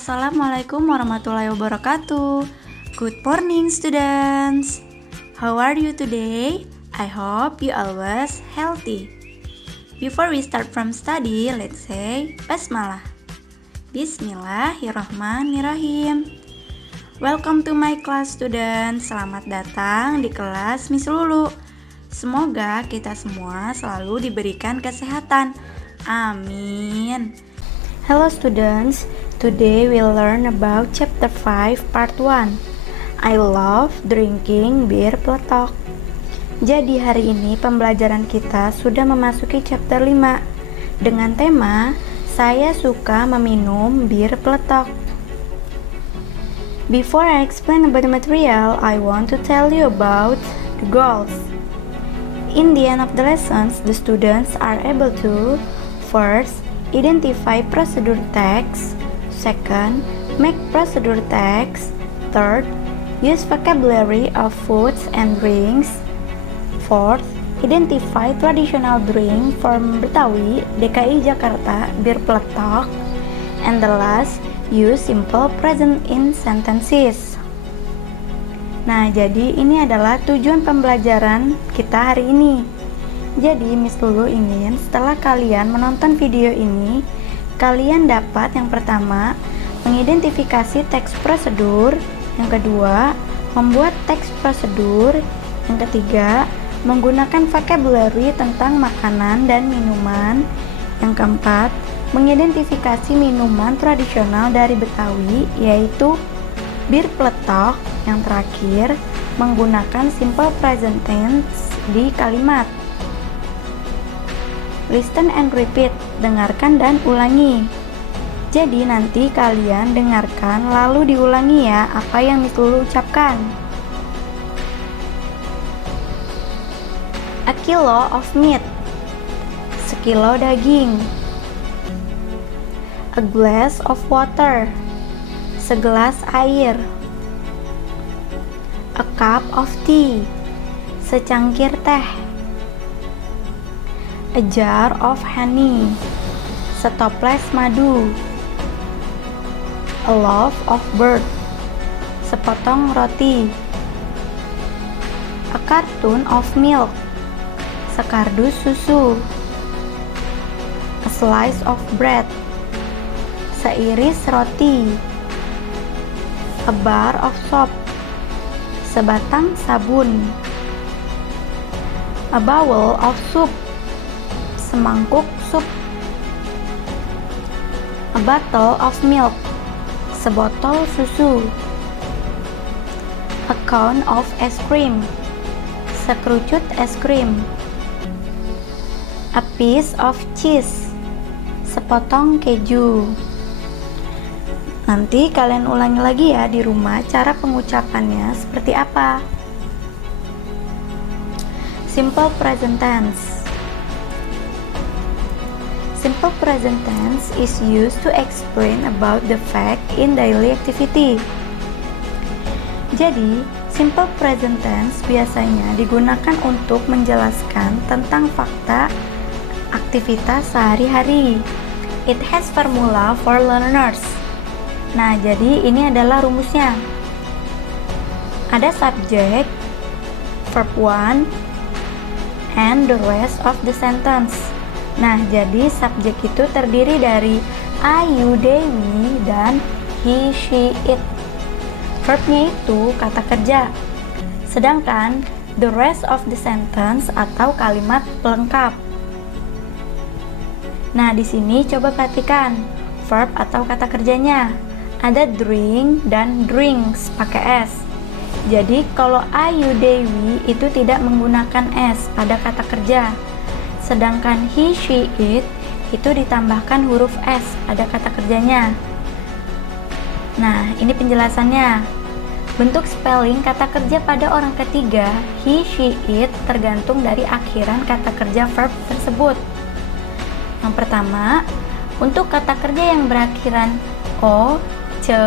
Assalamualaikum warahmatullahi wabarakatuh. Good morning, students. How are you today? I hope you always healthy. Before we start from study, let's say Basmalah. Bismillahirrahmanirrahim. Welcome to my class, students. Selamat datang di kelas Miss Lulu. Semoga kita semua selalu diberikan kesehatan. Amin. Hello students, today we'll learn about chapter 5 part 1. I love drinking bir peletok. Jadi hari ini pembelajaran kita sudah memasuki chapter 5 dengan tema saya suka meminum bir peletok. Before I explain about the material, I want to tell you about the goals. In the end of the lessons, the students are able to first, identify procedure text. Second, make procedure text. Third, use vocabulary of foods and drinks. Fourth, identify traditional drink from Betawi, DKI Jakarta, bir peletok. And the last, use simple present in sentences. Nah, jadi ini adalah tujuan pembelajaran kita hari ini. Jadi, Miss Lulu ingin setelah kalian menonton video ini, kalian dapat yang pertama, mengidentifikasi teks prosedur, yang kedua, membuat teks prosedur, yang ketiga, menggunakan vocabulary tentang makanan dan minuman, yang keempat, mengidentifikasi minuman tradisional dari Betawi, yaitu bir peletok, yang terakhir, menggunakan simple present tense di kalimat. Listen and repeat, dengarkan dan ulangi. Jadi nanti kalian dengarkan lalu diulangi ya apa yang Miss Lulu ucapkan. A kilo of meat, sekilo daging. A glass of water, segelas air. A cup of tea, secangkir teh. A jar of honey, setoples madu. A loaf of bread, sepotong roti. A carton of milk, sekardus susu. A slice of bread, seiris roti. A bar of soap, sebatang sabun. A bowl of soup, semangkuk sup. A bottle of milk, sebotol susu. A cone of ice cream, sekrucut es krim. A piece of cheese, sepotong keju. Nanti kalian ulangi lagi ya di rumah cara pengucapannya seperti apa. Simple present tense. Simple present tense is used to explain about the fact in daily activity. Jadi, simple present tense biasanya digunakan untuk menjelaskan tentang fakta aktivitas sehari-hari. It has formula for learners. Nah, jadi ini adalah rumusnya. Ada subject, verb 1, and the rest of the sentence. Nah, jadi subjek itu terdiri dari I, you, they, we, dan he, she, it. Verbnya itu kata kerja. Sedangkan the rest of the sentence atau kalimat pelengkap. Nah, di sini coba perhatikan verb atau kata kerjanya. Ada drink dan drinks pakai S. Jadi kalau I, you, they, we itu tidak menggunakan S pada kata kerja. Sedangkan he, she, it itu ditambahkan huruf S pada kata kerjanya. Nah, ini penjelasannya. Bentuk spelling kata kerja pada orang ketiga he, she, it tergantung dari akhiran kata kerja verb tersebut. Yang pertama, untuk kata kerja yang berakhiran O, C,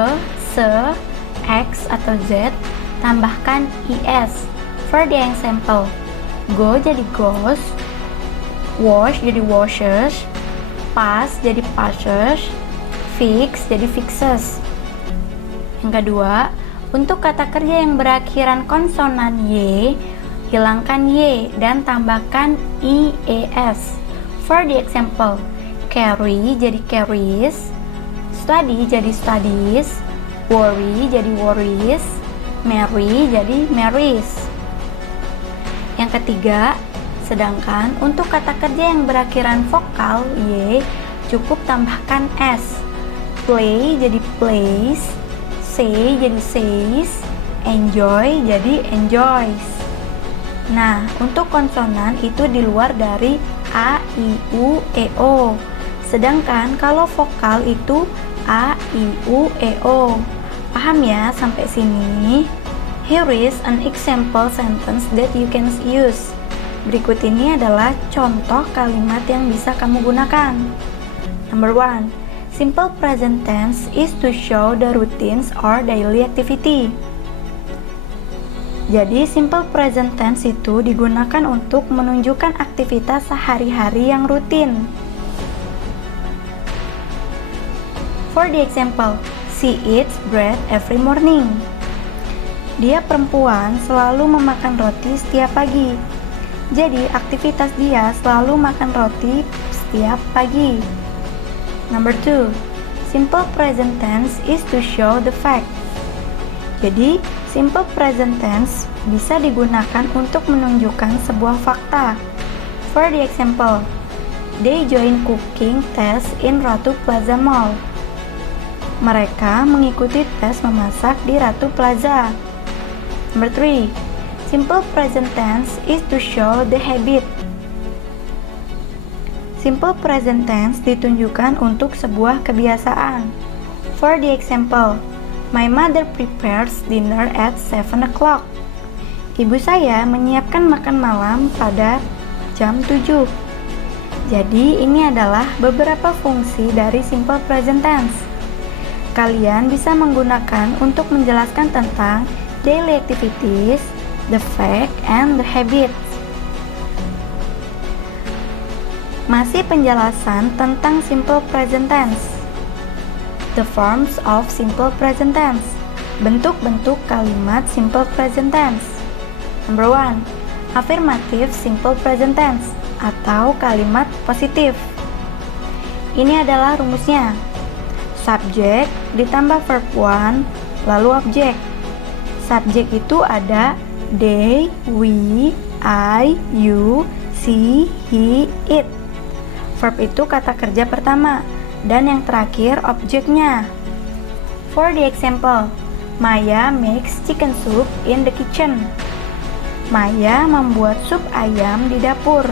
S, X atau Z, tambahkan IS. For the example, go jadi goes, wash jadi washes, pass jadi passes, Fix jadi fixes. Yang kedua, untuk kata kerja yang berakhiran konsonan Y, hilangkan Y dan tambahkan IES. For the example, carry jadi carries, study jadi studies, worry jadi worries, marry jadi marries. Yang ketiga, sedangkan untuk kata kerja yang berakhiran vokal Y, cukup tambahkan S. Play jadi plays, say jadi says, enjoy jadi enjoys. Nah, untuk konsonan itu di luar dari A, I, U, E, O. Sedangkan kalau vokal itu A, I, U, E, O. Paham ya sampai sini? Here is an example sentence that you can use. Berikut ini adalah contoh kalimat yang bisa kamu gunakan. Number 1. Simple present tense is to show the routines or daily activity. Jadi, simple present tense itu digunakan untuk menunjukkan aktivitas sehari-hari yang rutin. For the example, she eats bread every morning. Dia perempuan selalu memakan roti setiap pagi. Jadi, aktivitas dia selalu makan roti setiap pagi. Number 2. Simple present tense is to show the fact. Jadi, simple present tense bisa digunakan untuk menunjukkan sebuah fakta. For the example, they join cooking test in Ratu Plaza Mall. Mereka mengikuti tes memasak di Ratu Plaza. Number 3. Simple present tense is to show the habit. Simple present tense ditunjukkan untuk sebuah kebiasaan. For the example, my mother prepares dinner at 7 o'clock. Ibu saya menyiapkan makan malam pada jam 7. Jadi, ini adalah beberapa fungsi dari simple present tense. Kalian bisa menggunakan untuk menjelaskan tentang daily activities, the fact, and the habits. Masih penjelasan tentang simple present tense. The forms of simple present tense. Bentuk-bentuk kalimat simple present tense. Number 1. Affirmative simple present tense atau kalimat positif. Ini adalah rumusnya. Subjek ditambah verb 1 lalu objek. Subjek itu ada they, we, I, you, she, he, it. Verb itu kata kerja pertama, dan yang terakhir objeknya. For the example, Maya makes chicken soup in the kitchen. Maya membuat sup ayam di dapur.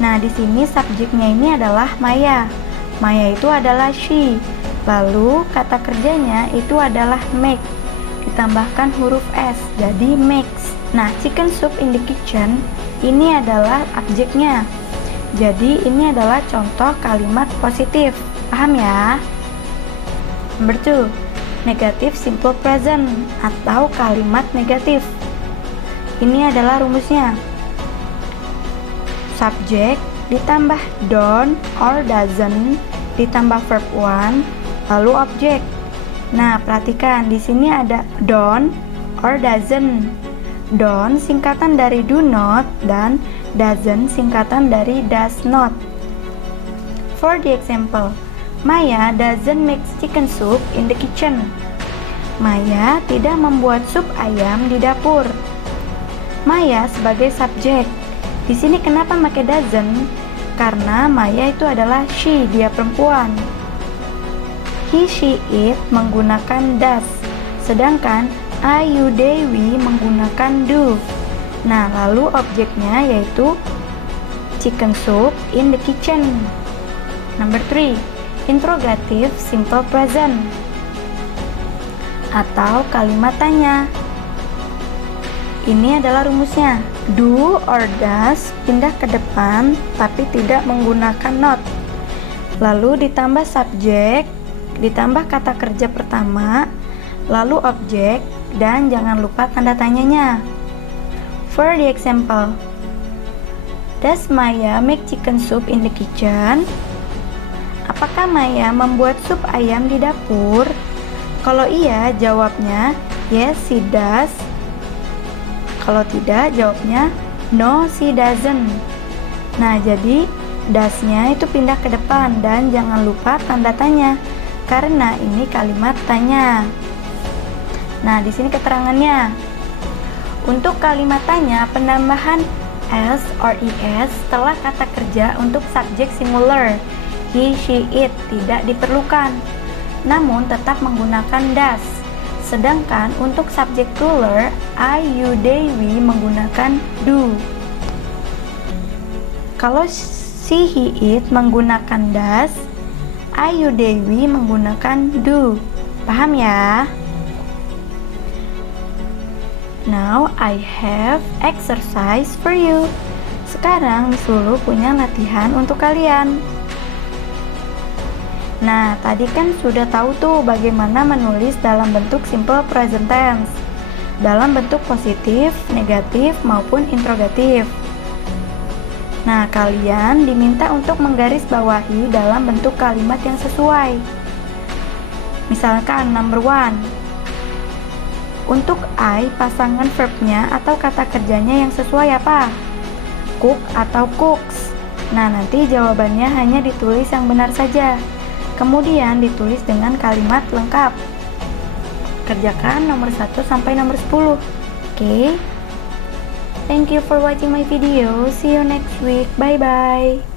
Nah, di sini subjeknya ini adalah Maya. Maya itu adalah she. Lalu kata kerjanya itu adalah make. Ditambahkan huruf S, jadi makes. Nah, chicken soup in the kitchen ini adalah objeknya. Jadi, ini adalah contoh kalimat positif. Paham ya? Number 2. Negative simple present atau kalimat negatif. Ini adalah rumusnya. Subjek ditambah don't or doesn't ditambah verb 1 lalu objek. Nah, perhatikan di sini ada don't or doesn't. Don't singkatan dari do not dan doesn't singkatan dari does not. For the example, Maya doesn't make chicken soup in the kitchen. Maya tidak membuat sup ayam di dapur. Maya sebagai subjek. Di sini kenapa pakai doesn't? Karena Maya itu adalah she, dia perempuan. He, she, it menggunakan does. Sedangkan I, you, they, we menggunakan do. Nah, lalu objeknya yaitu chicken soup in the kitchen. Number 3. Interrogative simple present atau kalimat tanya. Ini adalah rumusnya. Do or does pindah ke depan tapi tidak menggunakan not. Lalu ditambah subjek, ditambah kata kerja pertama, lalu objek, dan jangan lupa tanda tanyanya. For the example, does Maya make chicken soup in the kitchen? Apakah Maya membuat sup ayam di dapur? Kalau iya, jawabnya yes, she does. Kalau tidak, jawabnya no, she doesn't. Nah, jadi does-nya itu pindah ke depan dan jangan lupa tanda tanya karena ini kalimat tanya. Nah, di sini keterangannya. Untuk kalimat tanya, penambahan s or es setelah kata kerja untuk subjek singular he, she, it tidak diperlukan, namun tetap menggunakan does. Sedangkan untuk subjek plural I, you, they, we menggunakan do. Kalau she, he, it menggunakan does, I, you, they, we menggunakan do. Paham ya? Now I have exercise for you. Sekarang Miss Lulu punya latihan untuk kalian. Nah, tadi kan sudah tahu tuh bagaimana menulis dalam bentuk simple present tense, dalam bentuk positif, negatif, maupun interrogatif. Nah, kalian diminta untuk menggarisbawahi dalam bentuk kalimat yang sesuai. Misalkan number 1. Untuk I, pasangan verbnya atau kata kerjanya yang sesuai apa? Cook atau cooks? Nah, nanti jawabannya hanya ditulis yang benar saja. Kemudian ditulis dengan kalimat lengkap. Kerjakan nomor 1 sampai nomor 10. Oke? Thank you for watching my video. See you next week. Bye-bye.